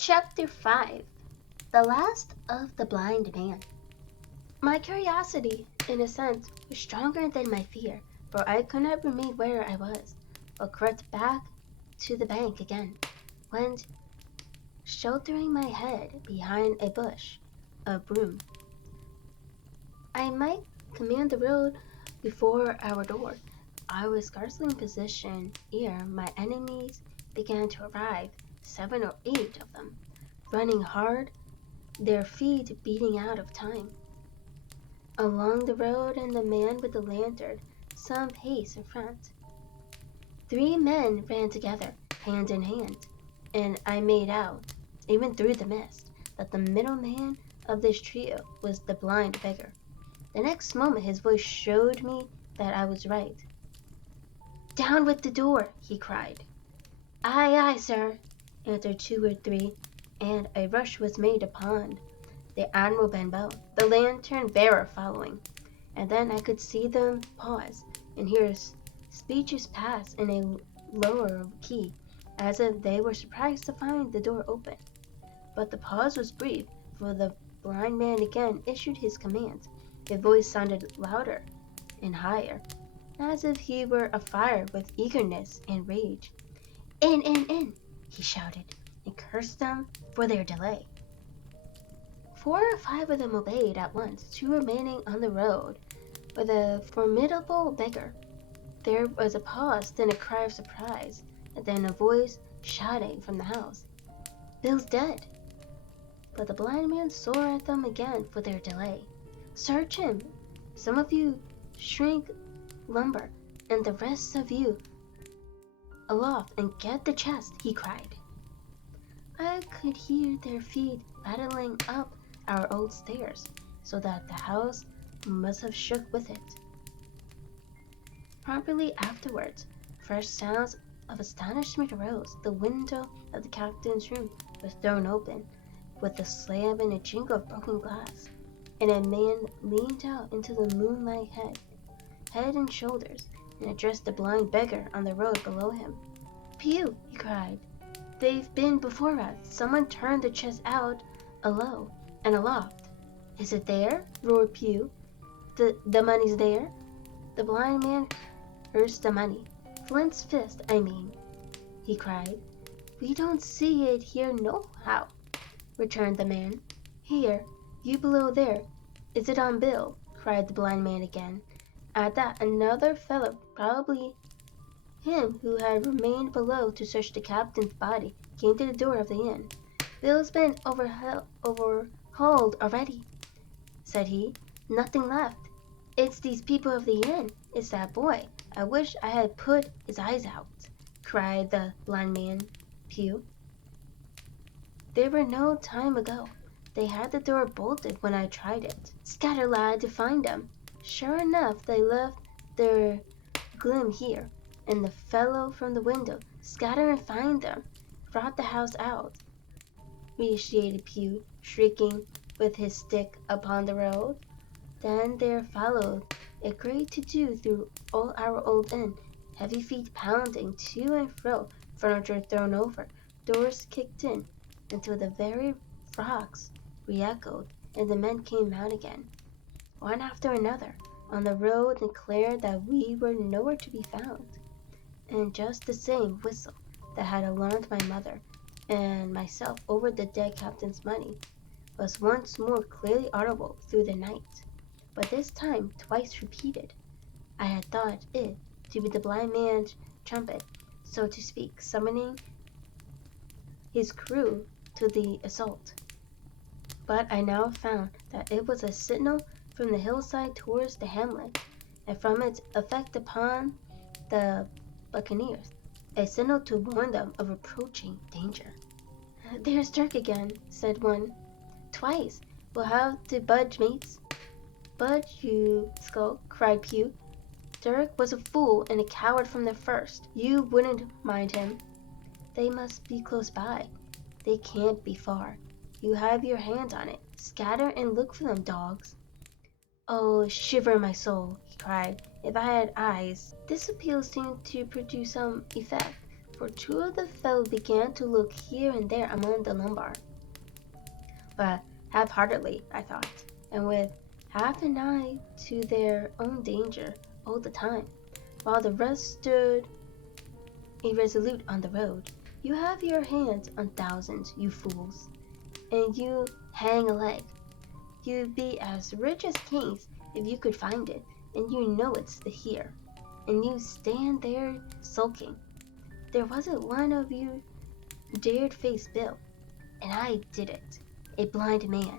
Chapter 5. The Last of the Blind Man. My curiosity, in a sense, was stronger than my fear, for I could not remain where I was, but crept back to the bank again, when, sheltering my head behind a bush of broom, I might command the road before our door. I was scarcely in position ere my enemies began to arrive, 7 or 8 of them, running hard, their feet beating out of time, along the road, and the man with the lantern some pace in front. 3 men ran together, hand in hand, and I made out, even through the mist, that the middle man of this trio was the blind beggar. The next moment his voice showed me that I was right. "Down with the door!" he cried. "Aye, aye, sir," answered 2 or 3, and a rush was made upon the Admiral Benbow, the lantern-bearer following, and then I could see them pause, and hear speeches pass in a lower key, as if they were surprised to find the door open. But the pause was brief, for the blind man again issued his command. His voice sounded louder and higher, as if he were afire with eagerness and rage. In, he shouted, and cursed them for their delay. 4 or 5 of them obeyed at once, 2 remaining on the road with a formidable beggar. There was a pause, then a cry of surprise, and then a voice shouting from the house, "Bill's dead!" But the blind man swore at them again for their delay. "Search him! Some of you shrink lumber, and the rest of you aloft and get the chest," he cried. I could hear their feet rattling up our old stairs, so that the house must have shook with it. Promptly afterwards, fresh sounds of astonishment arose. The window of the captain's room was thrown open, with a slam and a jingle of broken glass, and a man leaned out into the moonlight head and shoulders, and addressed the blind beggar on the road below him. "Pew!" he cried. "They've been before us. Someone turned the chest out alow and aloft." "Is it there?" roared Pew. The money's there?" The blind man cursed the money. "Flint's fist, I mean," he cried. "We don't see it here nohow," returned the man. "Here, you below there, is it on Bill?" cried the blind man again. At that, another fellow, probably him who had remained below to search the captain's body, came to the door of the inn. "Bill's been overhauled already," said he. "Nothing left. It's these people of the inn. It's that boy. I wish I had put his eyes out," cried the blind man. Pew. "They were no time ago. They had the door bolted when I tried it. Scatter, lad, to find them." Sure enough, they left their glim here, and the fellow from the window, "Scatter and find them," brought the house out, reiterated Pew, shrieking with his stick upon the road. Then there followed a great to-do through all our old inn, heavy feet pounding to and fro, furniture thrown over, doors kicked in, until the very rocks re-echoed, and the men came out again, one after another, on the road, and declared that we were nowhere to be found. And just the same whistle that had alarmed my mother and myself over the dead captain's money was once more clearly audible through the night, but this time twice repeated. I had thought it to be the blind man's trumpet, so to speak, summoning his crew to the assault. But I now found that it was a signal from the hillside towards the hamlet, and from its effect upon the buccaneers, a signal to warn them of approaching danger. "There's Dirk again," said one. "Twice. We'll have to budge, mates." "Budge, you skulk," cried Pew. "Dirk was a fool and a coward from the first. You wouldn't mind him." "They must be close by." "They can't be far. You have your hand on it. Scatter and look for them, dogs." "Oh, shiver my soul," he cried. "If I had eyes." This appeal seemed to produce some effect, for two of the foe began to look here and there among the lumber, but half-heartedly, I thought, and with half an eye to their own danger all the time, while the rest stood irresolute on the road. You have your hands on thousands, you fools, and you hang a leg. You'd be as rich as kings if you could find it, and you know it's here, and you stand there sulking. There wasn't one of you dared face Bill, and I did it, a blind man,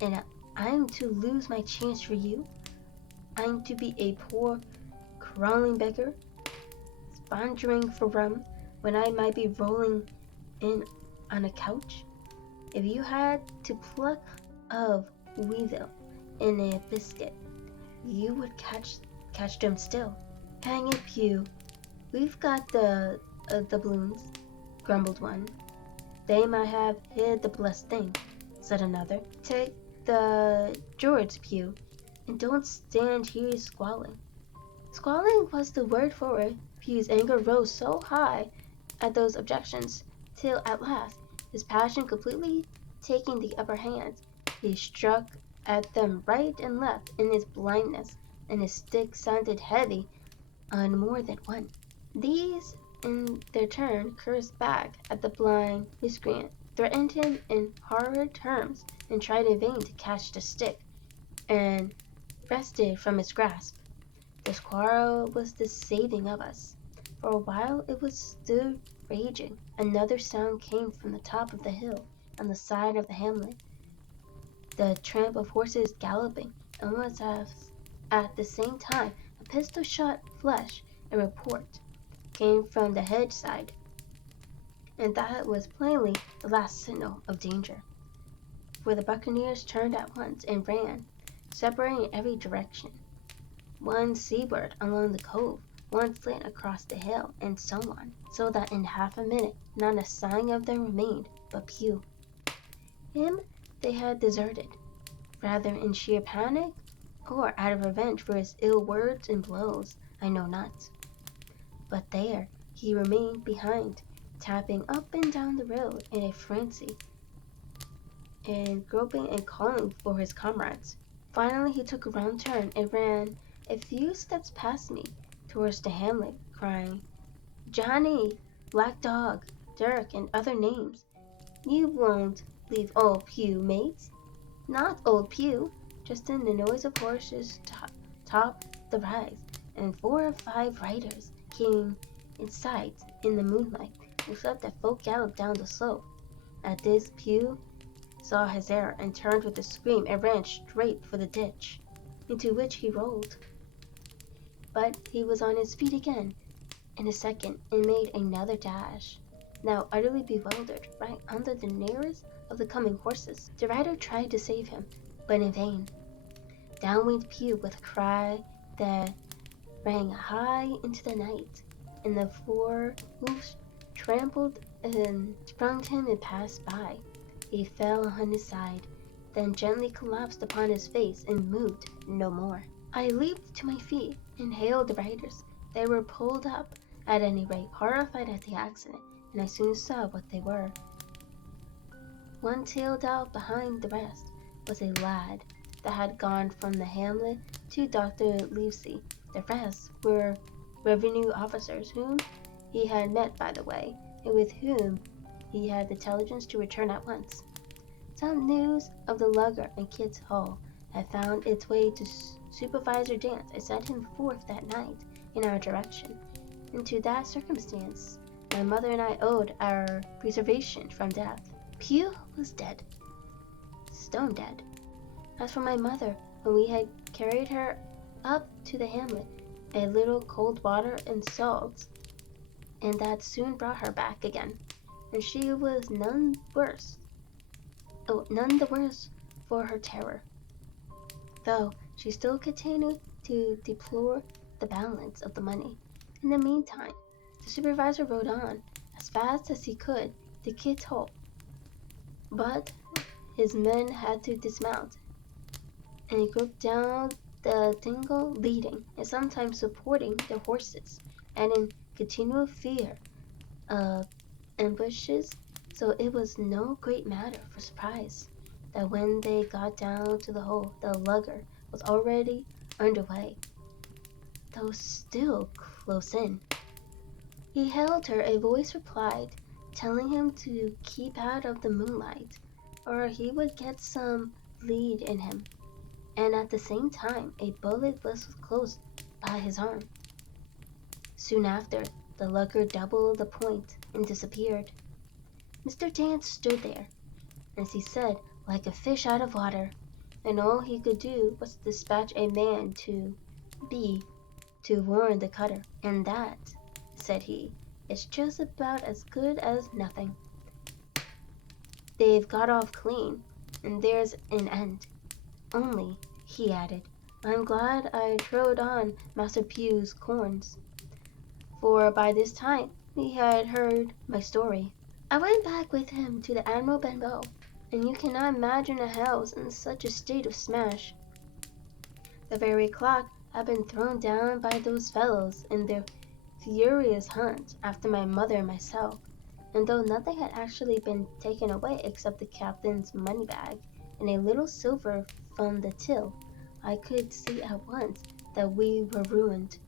and I'm to lose my chance for you? I'm to be a poor, crawling beggar, spongering for rum when I might be rolling in on a couch? If you had to pluck of weevil in a biscuit, you would catch them still. Hang it, Pew. We've got the balloons, grumbled one. They might have hid the blessed thing, said another. Take the George, Pew, and don't stand here squalling. Squalling was the word for it. Pew's anger rose so high at those objections, till at last, his passion completely taking the upper hand, he struck at them right and left in his blindness, and his stick sounded heavy on more than one. These, in their turn, cursed back at the blind miscreant, threatened him in horrid terms, and tried in vain to catch the stick, and wrest it from his grasp. This quarrel was the saving of us. For a while it was still raging. Another sound came from the top of the hill on the side of the hamlet, the tramp of horses galloping, almost as at the same time a pistol-shot flash and report came from the hedge side, and that was plainly the last signal of danger. For the buccaneers turned at once and ran, separating in every direction. One seaward along the cove, one slant across the hill, and so on, so that in half a minute not a sign of them remained but Pew. Him they had deserted, rather in sheer panic, or out of revenge for his ill words and blows, I know not. But there he remained behind, tapping up and down the road in a frenzy, and groping and calling for his comrades. Finally he took a round turn and ran a few steps past me towards the hamlet, crying, "Johnny, Black Dog, Dirk, and other names. You won't leave old Pew, mates?" Not old Pew. Just then the noise of horses topped the rise, and 4 or 5 riders came in sight in the moonlight, except that folk galloped down the slope. At this Pew saw his error and turned with a scream and ran straight for the ditch, into which he rolled. But he was on his feet again in a second and made another dash, now utterly bewildered, right under the nearest of the coming horses. The rider tried to save him, but in vain. Down went Pew with a cry that rang high into the night, and the 4 hoofs trampled and sprung him and passed by. He fell on his side, then gently collapsed upon his face and moved no more. I leaped to my feet and hailed the riders. They were pulled up, at any rate, horrified at the accident, and I soon saw what they were. One tailed out behind the rest was a lad that had gone from the hamlet to Dr. Livesey. The rest were revenue officers whom he had met by the way, and with whom he had intelligence to return at once. Some news of the lugger and Kit's Hall had found its way to Supervisor Dance and sent him forth that night in our direction, and to that circumstance my mother and I owed our preservation from death. Pew was dead, stone dead. As for my mother, when we had carried her up to the hamlet, a little cold water and salt, and that soon brought her back again, and she was none the worse for her terror, though she still continued to deplore the balance of the money. In the meantime, the supervisor rode on as fast as he could to Kit's Hole, but his men had to dismount and group down the dingle, leading and sometimes supporting their horses, and in continual fear of ambushes, so it was no great matter for surprise that when they got down to the hole, the lugger was already underway, though still close in. He hailed her, a voice replied, telling him to keep out of the moonlight, or he would get some lead in him, and at the same time a bullet whistled close by his arm. Soon after, the lugger doubled the point and disappeared. Mr. Dance stood there, as he said, like a fish out of water, and all he could do was dispatch a man to B to warn the cutter, and that, said he, is just about as good as nothing. They've got off clean, and there's an end. Only, he added, I'm glad I trod on Master Pugh's corns, for by this time he had heard my story. I went back with him to the Admiral Benbow, and you cannot imagine a house in such a state of smash. The very clock had been thrown down by those fellows in their furious hunt after my mother and myself, and though nothing had actually been taken away except the captain's money bag and a little silver from the till, I could see at once that we were ruined.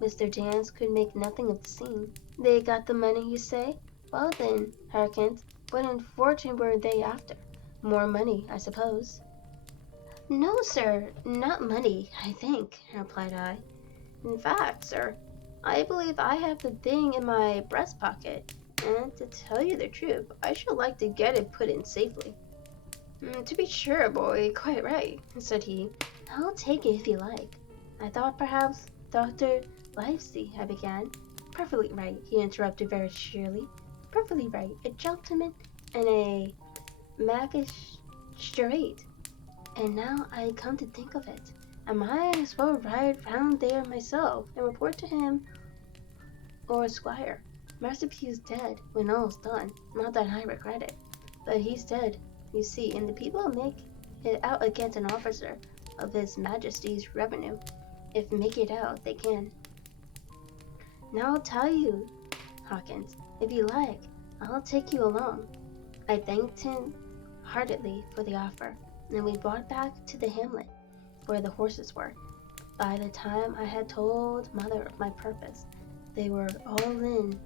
Mr. Dance could make nothing of the scene. They got the money, you say? Well then, Harkins, what in fortune were they after? More money, I suppose. No, sir, not money, I think, replied I. In fact, sir, I believe I have the thing in my breast pocket, and to tell you the truth, I should like to get it put in safely. To be sure, boy, quite right, said he. I'll take it if you like. I thought perhaps Dr. Livesey, I began. Perfectly right, he interrupted very cheerily. Perfectly right, a gentleman and a magistrate. And now I come to think of it, I might as well ride round there myself and report to him or Squire. Master Pugh's dead when all's done. Not that I regret it, but he's dead, you see, and the people make it out against an officer of His Majesty's revenue, if make it out they can. Now I'll tell you, Hawkins, if you like, I'll take you along. I thanked him heartily for the offer, and we brought back to the hamlet where the horses were. By the time I had told Mother of my purpose, they were all in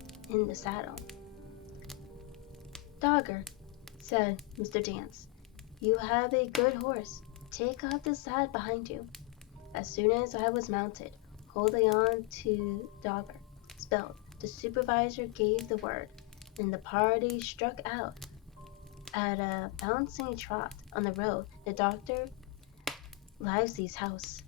the saddle. Dogger, said Mr. Dance, you have a good horse. Take off the side behind you. As soon as I was mounted, holding on to Dogger's belt, the supervisor gave the word, and the party struck out at a bouncing trot on the road to Dr. Livesey's house.